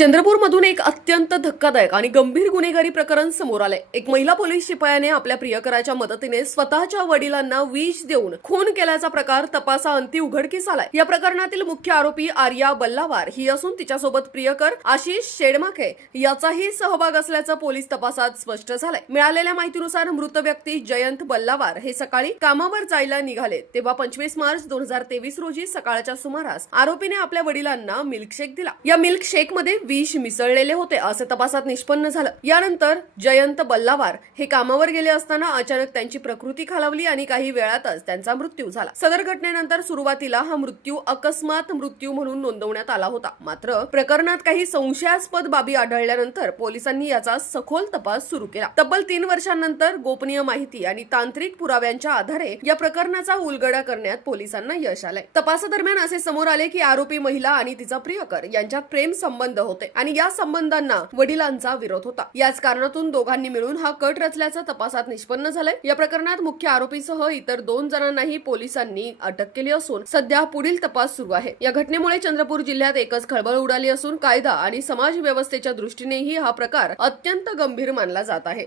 चंद्रपूरमधून एक अत्यंत धक्कादायक आणि गंभीर गुन्हेगारी प्रकरण समोर आलंय। एक महिला पोलीस शिपायाने आपल्या प्रियकराच्या मदतीने स्वतःच्या वडिलांना विष देऊन खून केल्याचा प्रकार तपासाअंती उघडकीस आलाय। या प्रकरणातील मुख्य आरोपी आर्या बल्लावार ही असून तिच्यासोबत प्रियकर आशिष शेडमाके याचाही सहभाग असल्याचं पोलीस तपासात स्पष्ट झालंय। मिळालेल्या माहितीनुसार मृत व्यक्ती जयंत बल्लावार हे सकाळी कामावर जायला निघाले तेव्हा 25 मार्च 2023 रोजी सकाळच्या सुमारास आरोपीने आपल्या वडिलांना मिल्कशेक दिला। या मिल्कशेक मध्ये विष मिसळलेले होते असे तपासात निष्पन्न झालं। यानंतर जयंत बल्लावार हे कामावर गेले असताना अचानक त्यांची प्रकृती खालावली आणि काही वेळातच त्यांचा मृत्यू झाला। सदर घटनेनंतर सुरुवातीला हा मृत्यू अकस्मात मृत्यू म्हणून नोंदवण्यात आला होता। मात्र प्रकरणात काही संशयास्पद बाबी आढळल्यानंतर पोलिसांनी याचा सखोल तपास सुरू केला। तब्बल 3 वर्षांनंतर गोपनीय माहिती आणि तांत्रिक पुराव्यांच्या आधारे या प्रकरणाचा उलगडा करण्यात पोलिसांना यश आलंय। तपासादरम्यान असे समोर आले की आरोपी महिला आणि तिचा प्रियकर यांच्यात प्रेम संबंध होते आणि या संबंधांना वडिलांचा विरोध होता। याच कारणातून दोघांनी मिळून हा कट रचल्याचं तपासात निष्पन्न झालंय। या प्रकरणात मुख्य आरोपीसह इतर 2 जणांनाही पोलिसांनी अटक केली असून सध्या पुढील तपास सुरू आहे। या घटनेमुळे चंद्रपूर जिल्ह्यात एकच खळबळ उडाली असून कायदा आणि समाज व्यवस्थेच्या दृष्टीनेही हा प्रकार अत्यंत गंभीर मानला जात आहे।